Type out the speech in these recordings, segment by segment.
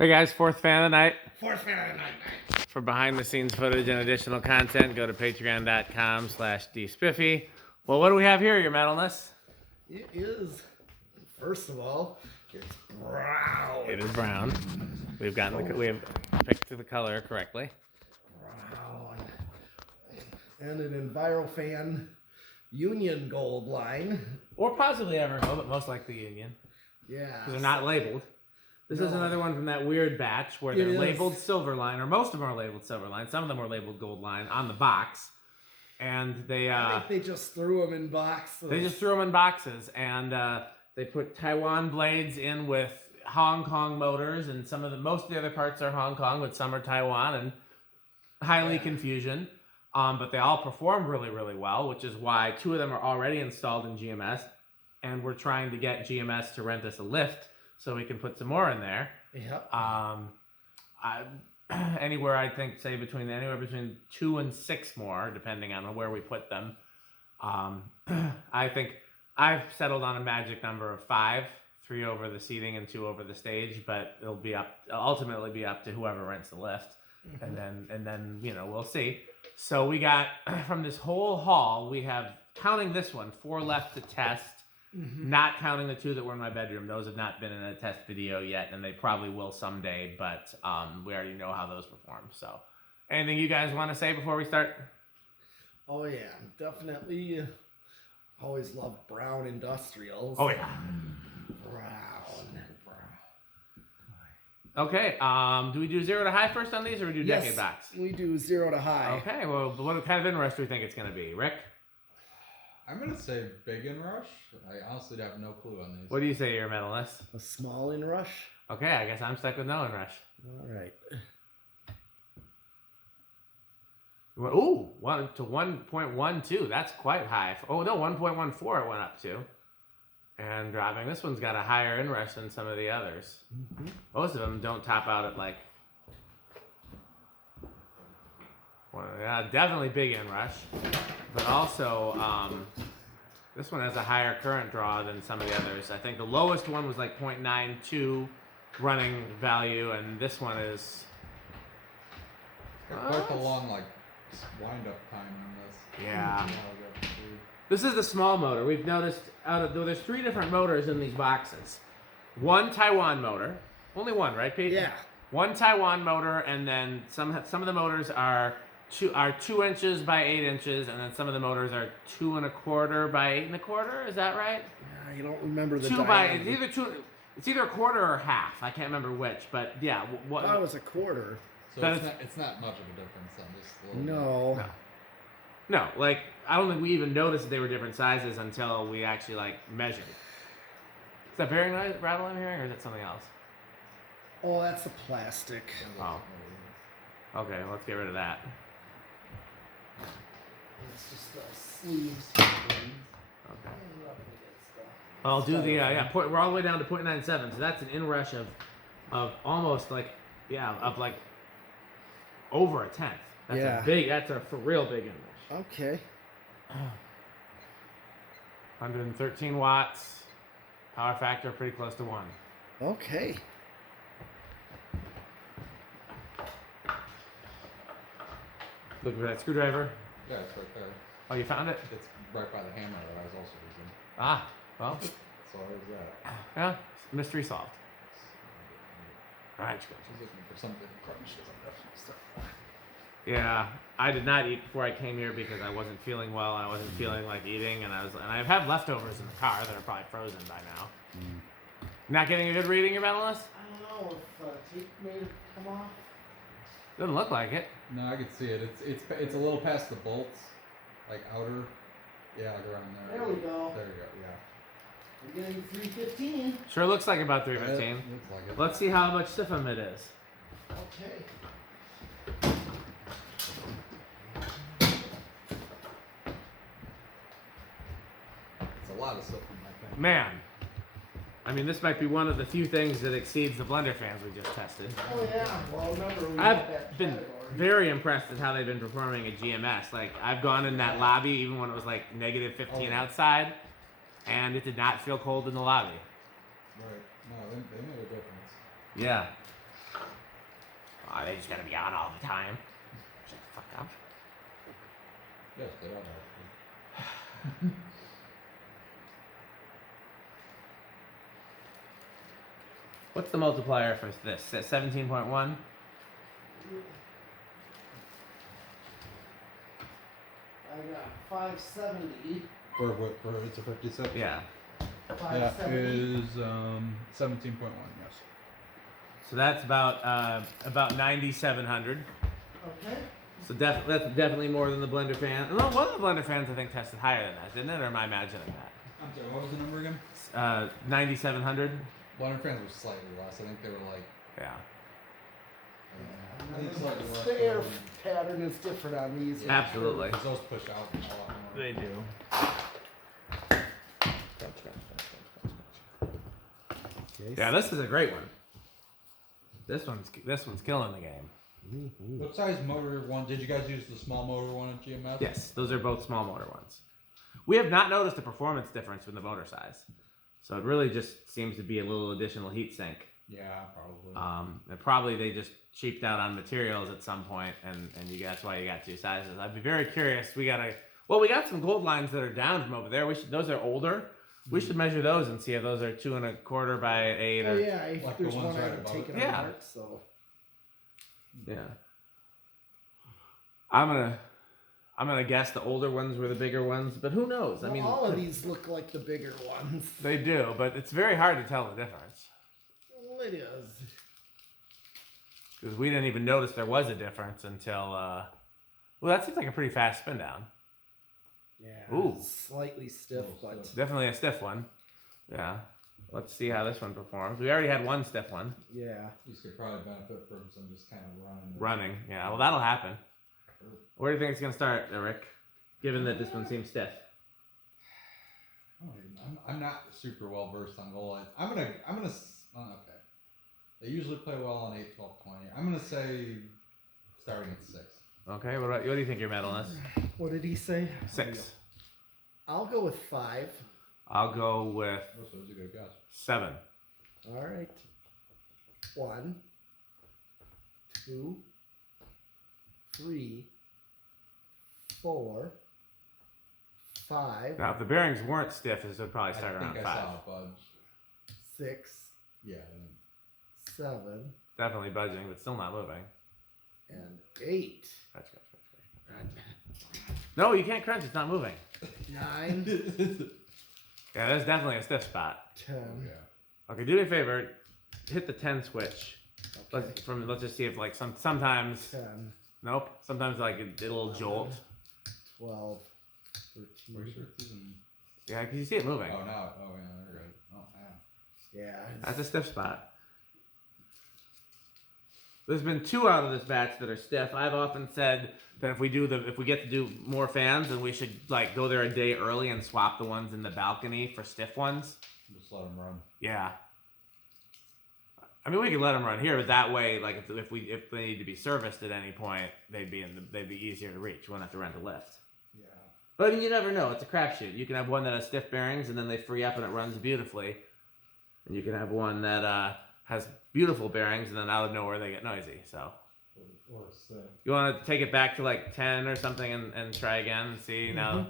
Hey guys, fourth fan of the night. Fourth fan of the night. For behind the scenes footage and additional content, go to patreon.com/dspiffy. Well, what do we have here, your metalness? It is, first of all, it's brown. It is brown. We have picked the color correctly. Brown. And an Envirofan Union Gold Line. Or possibly Evergo, but most likely Union. Yeah. Because they're not labeled. This is another one from that weird batch where they're labeled Silver Line, or most of them are labeled Silver Line. Some of them are labeled Gold Line on the box. And they... I think they just threw them in boxes. They just threw them in boxes, and they put Taiwan blades in with Hong Kong motors, and most of the other parts are Hong Kong, but some are Taiwan, and highly confusion. But they all perform really, really well, which is why 2 of them are already installed in GMS, and we're trying to get GMS to rent us a lift so we can put some more in there. Yep. Anywhere I think, say anywhere between 2 and 6 more, depending on where we put them. I think I've settled on a magic number of 5, 3 over the seating and 2 over the stage, but it'll ultimately be up to whoever rents the lift, and then we'll see. So we got from this whole haul, we have, counting this one, 4 left to test. Not counting the 2 that were in my bedroom. Those have not been in a test video yet, and they probably will someday, but we already know how those perform. So anything you guys want to say before we start? Oh yeah, definitely. Always loved brown industrials. Oh yeah. Brown. Okay, do we do 0 to high first on these, or we do decade backs? We do 0 to high. Okay, well, what kind of inrush do we think it's going to be? Rick? I'm going to say big inrush. I honestly have no clue on these. What do you say, your medalist? A small inrush. Okay, I guess I'm stuck with no inrush. All right. Ooh, 1 to 1.12. That's quite high. Oh, no, 1.14 it went up to. And dropping. This one's got a higher inrush than some of the others. Most of them don't top out at like... Well, yeah, definitely big inrush. But also, this one has a higher current draw than some of the others. I think the lowest one was like 0.92 running value, and this one is... Quite the long, wind-up time on this. Yeah. This is the small motor. We've noticed there's 3 different motors in these boxes. 1 Taiwan motor. Only 1, right, Pete? Yeah. 1 Taiwan motor, and then some of the motors are 2 inches by 8 inches, and then some of the motors are 2 1/4 by 8 1/4. Is that right? Yeah, you don't remember the 2 diameter. by it's either a quarter or half. I can't remember which, but yeah. I thought it was a quarter. So it's not much of a difference then, just a little bit. No, I don't think we even noticed that they were different sizes until we actually measured. Is that bearing rattle I'm hearing, or is that something else? Oh, that's the plastic. Oh. Okay, let's get rid of that. It's just the sleeves. Okay. I'll do the we're all the way down to 0.97, so that's an inrush of almost over a tenth. That's a for real big inrush. Okay. 113 watts. Power factor pretty close to 1. Okay. Look for that screwdriver. Yeah, it's right there. Oh, you found it? It's right by the hammer that I was also using. Ah, well. So there's that. Yeah, mystery solved. Alright, She's looking for something crunch. yeah, I did not eat before I came here because I wasn't feeling well. I wasn't feeling like eating, and I have leftovers in the car that are probably frozen by now. Not getting a good reading, your medalist? I don't know if tape made it come off. Doesn't look like it. No, I can see it. It's a little past the bolts, outer. Yeah, around there. There we go. There you go. Yeah. We're getting 315. Sure looks like about 315. Looks like it. Let's see how much stiffum it is. Okay. It's a lot of stuff in my thing. Man, I mean, this might be one of the few things that exceeds the blender fans we just tested. Oh yeah. Well, remember we had that I've been category. very impressed with how they've been performing at GMS. I've gone in that lobby even when it was negative 15 outside, and it did not feel cold in the lobby. Right. No, they made a difference. Yeah. Oh, they just gotta be on all the time. Shut the fuck up. Yes, they are. What's the multiplier for this? 17.1? I got 570. For what? For it's a 56. Yeah. Yeah, 570. is 17.1. Yes. So that's about 9,700. Okay. So that's definitely more than the blender fan. Well, one of the blender fans I think tested higher than that, didn't it? Or am I imagining that? I'm sorry. What was the number again? 9,700. Blender fans were slightly less. I think they were like. Yeah. I think slightly less. The air pattern is different on these. Absolutely. Because those push out a lot more. They do. Yeah, this is a great one. This one's killing the game. What size motor one? Did you guys use the small motor one at GMS? Yes, those are both small motor ones. We have not noticed a performance difference in the motor size. So it really just seems to be a little additional heat sink. Yeah, probably. And probably they just cheaped out on materials at some point, and that's why you got two sizes. I'd be very curious. We got some gold lines that are down from over there. Those are older. We should measure those and see if those are 2 1/4 by 8 Oh or yeah, Like there's the ones one I right haven't above it. taken Yeah. apart, so. yeah. I'm gonna guess the older ones were the bigger ones, but who knows? Well, all of these look like the bigger ones. They do, but it's very hard to tell the difference Well, it is. because we didn't even notice there was a difference until. Well, that seems like a pretty fast spin down. Yeah. Ooh. Slightly stiff, but Definitely a stiff one. Yeah. Let's see how this one performs. We already had one stiff one. yeah. These could probably benefit from some just kind of running. Running. Yeah, well, that'll happen. Where do you think it's going to start, Eric? Given that this one seems stiff. I'm not super well versed on goal line. I'm gonna. Okay. They usually play well on 8, 12, 20. I'm gonna say starting at 6. Okay, what do you think your medal is? What did he say? 6. I'll go with 5. I'll go with Oh, so it's a good guess. 7. All right. 1, 2, 3, 4, 5, Now, if the bearings weren't stiff, this would probably start I around think 5. I saw a budge. 6, Yeah. 7, Definitely budging, but still not moving. and 8. Crunch. No, you can't crunch. It's not moving. 9, Yeah, there's definitely a stiff spot. 10. Yeah. Okay, do me a favor. Hit the 10 switch. Okay. Let's just see if like sometimes 10, nope. Sometimes like it'll jolt. 12, Where's 13. your season? Yeah, because you see it moving. Oh, now. Oh, yeah, they're good. Oh, yeah. Yeah. That's a stiff spot. There's been 2 out of this batch that are stiff. I've often said that if we get to do more fans, then we should like go there a day early and swap the ones in the balcony for stiff ones. Just let them run. Yeah. I mean, we could let them run here, but that way, like if they need to be serviced at any point, they'd be easier to reach. We won't have to rent a lift. Yeah. But I mean, you never know. It's a crapshoot. You can have one that has stiff bearings, and then they free up and it runs beautifully. And you can have one that has beautiful bearings, and then out of nowhere they get noisy. So Or 6. you want to take it back to like 10 or something and try again and see now.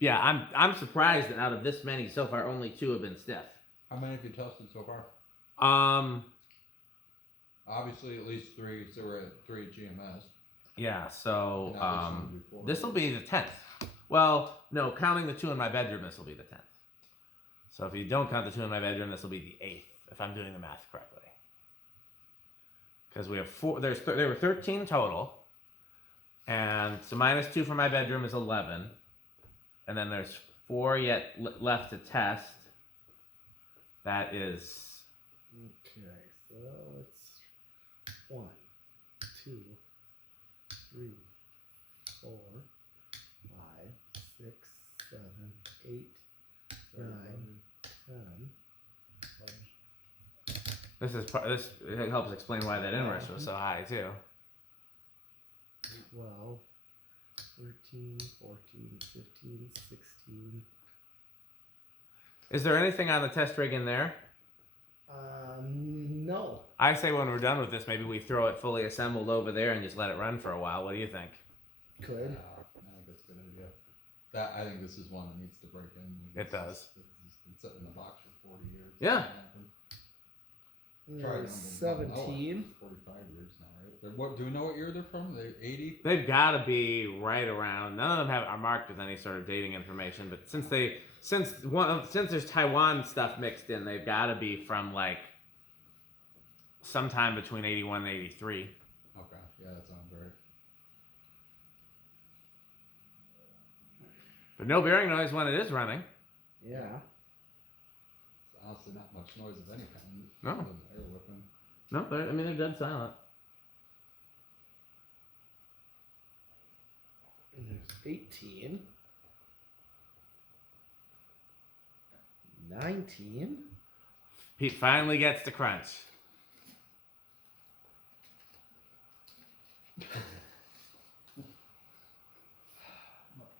Yeah, I'm surprised that out of this many so far, only 2 have been stiff. How many have you tested so far? Obviously, at least 3. So we're at 3 at GMS. Yeah, so And now this one would be 4. this will be the 10th. Well, no, counting the 2 in my bedroom, this will be the 10th. So if you don't count the 2 in my bedroom, this will be the 8th, if I'm doing the math correctly. Because we have 4. There were 13 total, and so minus 2 for my bedroom is 11, and then there's 4 yet left to test. That is Okay, so it's 1, 2, 3, 4, 5, 6, 7, 8, 9, 10. this it helps explain why that inrush was so high too. 12, 13, 14, 15, 16. Is there anything on the test rig in there? No. I say when we're done with this, maybe we throw it fully assembled over there and just let it run for a while. What do you think? Could. I think that's a good idea. I think this is one that needs to break in. It does. It's been sitting in the box for 40 years. Yeah. Tried 17. 45 years now, right? What do we know what year they're from? They're 80. They've got to be right around. None of them are marked with any sort of dating information, but since there's Taiwan stuff mixed in, they've got to be from like sometime between 81 and 83. Okay, yeah, that sounds right. But no bearing noise when it is running. Yeah. It's honestly not much noise of any kind. No. Other than air whipping. No, they're dead silent. And there's 18. 19. Pete finally gets to crunch.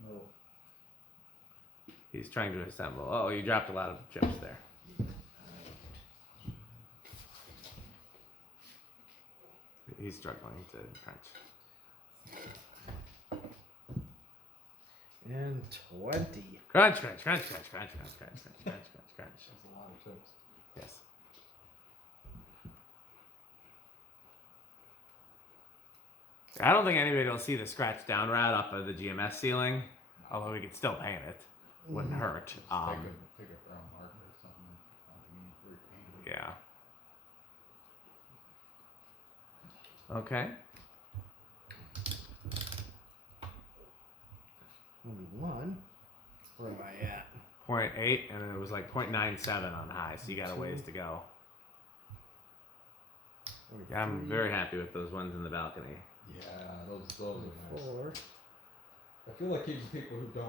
No. He's trying to assemble. Oh, you dropped a lot of chips there. He's struggling to crunch. And 20. Crunch, crunch, crunch, crunch, crunch, crunch, crunch, crunch, crunch, crunch, crunch. That's a lot of chips. Yes. I don't think anybody will see the scratch down route up of the GMS ceiling, although we could still paint it. Wouldn't hurt. Take a brown marker or something. I don't think you need to repaint it. Yeah. Okay. 21. Where am I at? 0.8, and then it was like 0.97 on high, so you got a ways to go. Yeah, I'm very happy with those ones in the balcony. Yeah, those are nice. 4. I feel like even people who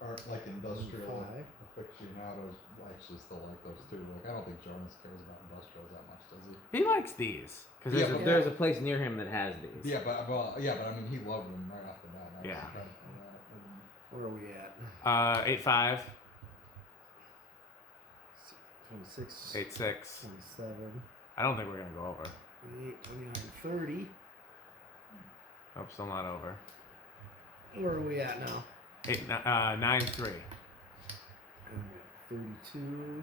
aren't like industrial 5. aficionados actually still like those too. Like I don't think Jonas cares about industrials that much, does he? He likes these because Yeah, there's a place near him that has these. Yeah, but I mean he loved them right off the bat. I was Yeah. surprised by that. Where are we at? 8.5, 26. 8.6. 27. I don't think we're gonna go over. 28, 29, 30. Nope, still not over. Where are we at now? 9.3. 32.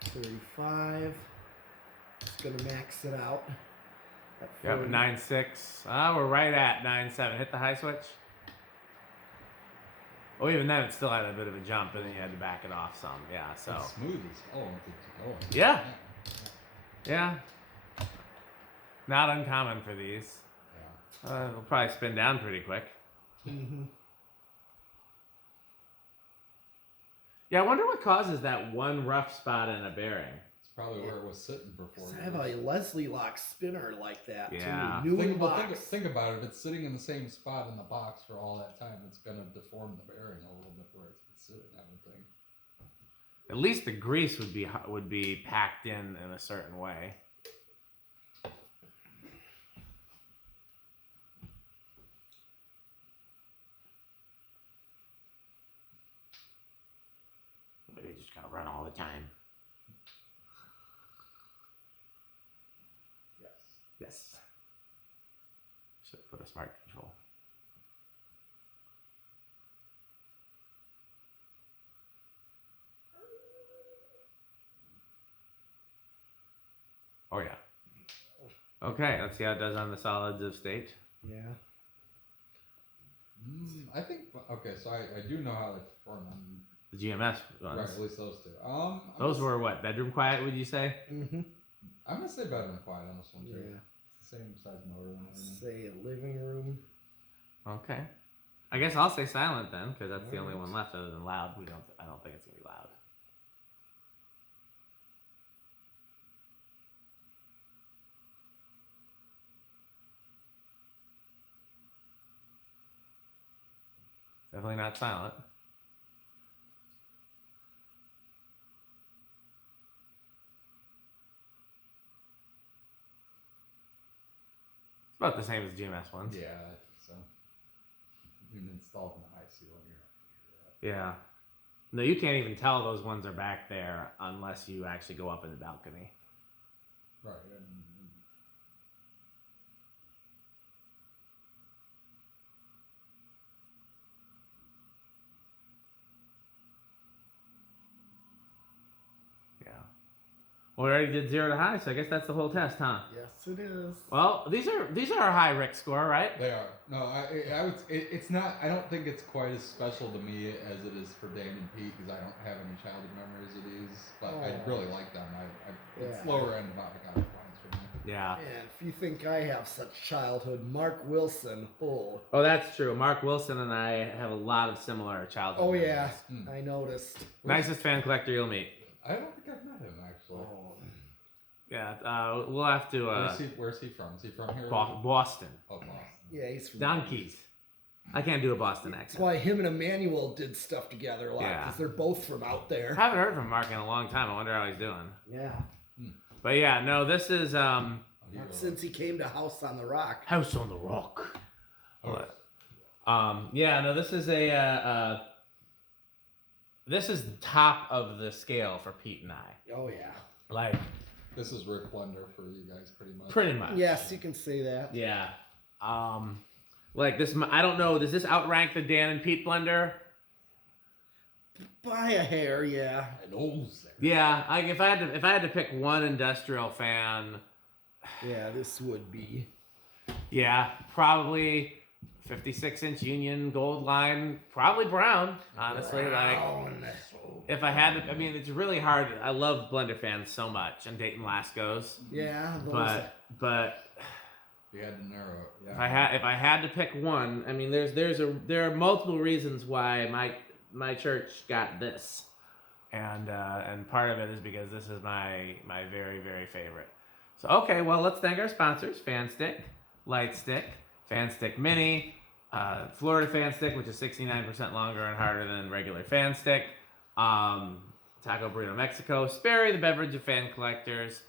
35. It's gonna max it out. At Yeah, but 9.6. We're right at 9.7. Hit the high switch. Oh, even then, it still had a bit of a jump, and then you had to back it off some. Yeah, so. It's smooth as hell once it's going. Yeah. Yeah. Not uncommon for these. Yeah. It'll probably spin down pretty quick. Mm-hmm. Yeah, I wonder what causes that one rough spot in a bearing. It's probably where it was sitting before. I have a Leslie lock spinner like that Yeah. too. New in box. Think about it. If it's sitting in the same spot in the box for all that time, it's gonna deform the bearing a little bit where it's sitting. I would think. At least the grease would be packed in a certain way. But you just gotta run all the time. Yes. Yes. Should put a smart control. Oh yeah. Okay, let's see how it does on the solids of state. Yeah. I think okay. So I do know how they perform on The GMS ones. right. At least those two. Those were what, bedroom quiet? Would you say? Mm-hmm. I'm gonna say better than quiet on this one too. Yeah. Same size motor and everything. Say a living room. Okay. I guess I'll say silent then, because that's the only Alright. one left other than loud. I don't think it's gonna be loud. Definitely not silent. It's about the same as GMS ones. Yeah, I think so. Even installed in the high ceiling here. Yeah. No, you can't even tell those ones are back there unless you actually go up in the balcony. Right. Yeah. Well, we already did 0 to high, so I guess that's the whole test, huh? Yes, it is. Well, these are a high Rick score, right? They are. No, I would. It's not. I don't think it's quite as special to me as it is for Dan and Pete because I don't have any childhood memories of these. But I really like them. It's lower end about the points for me. Yeah. And if you think I have such childhood, Mark Wilson. Oh. Oh, that's true. Mark Wilson and I have a lot of similar childhood. Oh memories. yeah, I noticed. Nicest fan collector you'll meet. I don't think I've met him actually. Oh. Yeah. We'll have to. Where's he from? Is he from here? Boston. Oh, Boston. Yeah, he's from Donkeys. I can't do a Boston That's accent. why him and Emmanuel did stuff together a lot because Yeah. they're both from out there. I haven't heard from Mark in a long time. I wonder how he's doing. Yeah. But yeah, no, this is Not since he came to House on the Rock. House on the Rock. Oh. Yeah, no, this is this is the top of the scale for Pete and I. Oh yeah. Like This is Rick Blender for you guys, pretty much. pretty much. Yes, you can say that. Yeah. Like this, I don't know. Does this outrank the Dan and Pete blender? By a hair, yeah. An old there. Yeah. Like if I had to pick one industrial fan, Yeah, this would be. yeah, probably 56-inch Union Gold Line, probably brown. Honestly, like if I had to, I mean, it's really hard. I love blender fans so much and Dayton Lascos, Yeah, those but. You had to narrow it. Yeah. If I had to pick one, I mean, there are multiple reasons why my church got this, and part of it is because this is my very, very favorite. So okay, well, let's thank our sponsors: FanStick, Lightstick, FanStick Mini, Florida FanStick, which is 69% longer and harder than regular FanStick, Taco Burrito Mexico, Sperry, the beverage of fan collectors.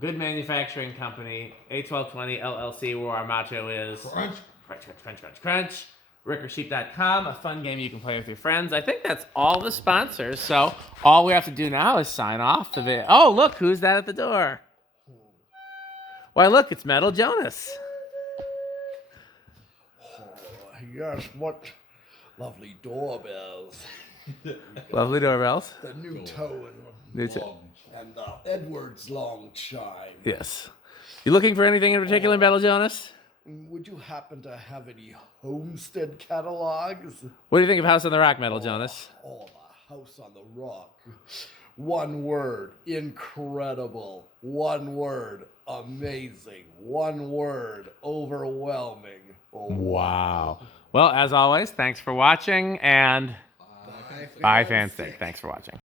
Good manufacturing company, A1220 LLC, where our motto is Crunch. Crunch, crunch, crunch, crunch, crunch. RickerSheep.com, a fun game you can play with your friends. I think that's all the sponsors. So all we have to do now is sign off the video. Oh, look, who's that at the door? Why, look, it's Metal Jonas. Oh, yes, what lovely doorbells. Lovely doorbells. The new tone and the Edwards long chime. Yes. You looking for anything in particular, Metal Jonas? Would you happen to have any Homestead catalogs? What do you think of House on the Rock, Metal Jonas? Oh, the House on the Rock. One word, incredible. One word, amazing. One word, overwhelming. Oh, Wow. Well, as always, thanks for watching, and bye, Fanstick. Thanks for watching.